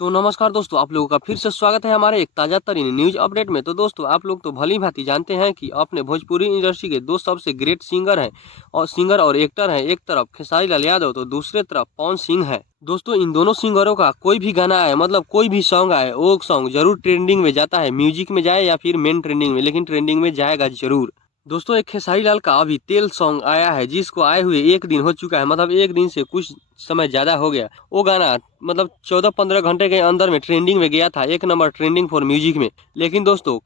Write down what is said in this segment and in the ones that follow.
तो नमस्कार दोस्तों, आप लोगों का फिर से स्वागत है हमारे एक ताजा तरीन न्यूज अपडेट में। तो दोस्तों, आप लोग तो भली भांति जानते हैं कि अपने भोजपुरी इंडस्ट्री के दो सबसे ग्रेट सिंगर और एक्टर हैं। एक तरफ खेसारी लाल यादव तो दूसरे तरफ पवन सिंह है। दोस्तों, इन दोनों सिंगरों का कोई भी गाना आए, मतलब कोई भी सॉन्ग आए, वो सॉन्ग जरूर ट्रेंडिंग में जाता है। म्यूजिक में जाए या फिर मेन ट्रेंडिंग में, लेकिन ट्रेंडिंग में जाएगा जरूर। दोस्तों, एक खेसारी लाल का अभी तेल सॉन्ग आया है, जिसको आए हुए एक दिन हो चुका है, मतलब एक दिन से कुछ समय ज्यादा हो गया। वो गाना मतलब 14-15 घंटे के अंदर में ट्रेंडिंग में गया था, 1 नंबर ट्रेंडिंग फॉर म्यूजिक में। लेकिन दोस्तों,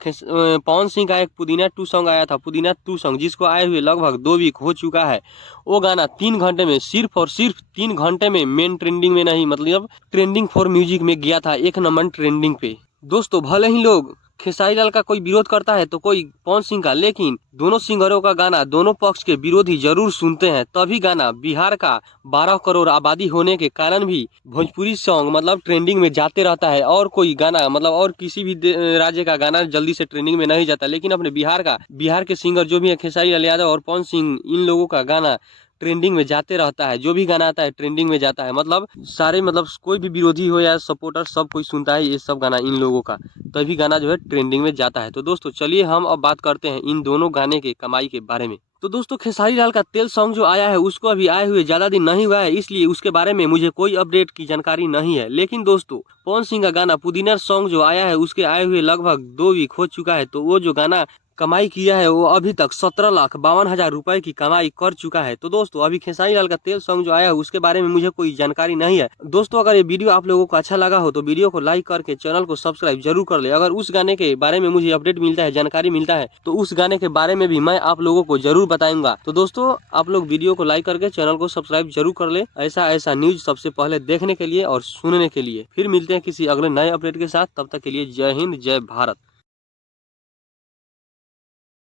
पवन सिंह का एक पुदीना 2 सॉन्ग आया था, पुदीना 2 सॉन्ग, जिसको आए हुए लगभग 2 वीक हो चुका है। वो गाना 3 घंटे में, सिर्फ और सिर्फ 3 घंटे में मेन ट्रेंडिंग में नहीं, मतलब ट्रेंडिंग फॉर म्यूजिक में गया था, 1 नंबर ट्रेंडिंग पे। दोस्तों, भले ही लोग खेसारी लाल का कोई विरोध करता है तो कोई पवन सिंह का, लेकिन दोनों सिंगरों का गाना दोनों पक्ष के विरोधी जरूर सुनते हैं। तभी गाना बिहार का 12 करोड़ आबादी होने के कारण भी भोजपुरी सॉन्ग मतलब ट्रेंडिंग में जाते रहता है। और कोई गाना मतलब और किसी भी राज्य का गाना जल्दी से ट्रेंडिंग में नहीं जाता, लेकिन अपने बिहार के सिंगर जो भी है, खेसारी लाल यादव और पवन सिंह, इन लोगों का गाना ट्रेंडिंग में जाते रहता है। जो भी गाना आता है ट्रेंडिंग में जाता है, मतलब सारे, मतलब कोई भी विरोधी हो या सपोर्टर, सब कोई सुनता है ये सब गाना इन लोगों का। तभी गाना जो है ट्रेंडिंग में जाता है। तो दोस्तों, चलिए हम अब बात करते हैं इन दोनों गाने के कमाई के बारे में। तो दोस्तों, खेसारी लाल का तेल सॉन्ग जो आया है, उसको अभी आए हुए ज्यादा दिन नहीं हुआ है, इसलिए उसके बारे में मुझे कोई अपडेट की जानकारी नहीं है। लेकिन दोस्तों, पवन सिंह का गाना पुदीना सॉन्ग जो आया है, उसके आए हुए लगभग 2 वीक हो चुका है। तो वो जो गाना कमाई किया है, वो अभी तक 17,52,000 रुपए की कमाई कर चुका है। तो दोस्तों, अभी खेसारी लाल का तेल सॉन्ग जो आया है, उसके बारे में मुझे कोई जानकारी नहीं है। दोस्तों, अगर ये वीडियो आप लोगों को अच्छा लगा हो तो वीडियो को लाइक करके चैनल को सब्सक्राइब जरूर कर ले। अगर उस गाने के बारे में मुझे अपडेट मिलता है, जानकारी मिलता है, तो उस गाने के बारे में भी मैं आप लोगों को जरूर बताऊंगा। तो दोस्तों, आप लोग वीडियो को लाइक करके चैनल को सब्सक्राइब जरूर कर ले, ऐसा न्यूज सबसे पहले देखने के लिए और सुनने के लिए। फिर मिलते हैं किसी अगले नए अपडेट के साथ, तब तक के लिए जय हिंद, जय भारत।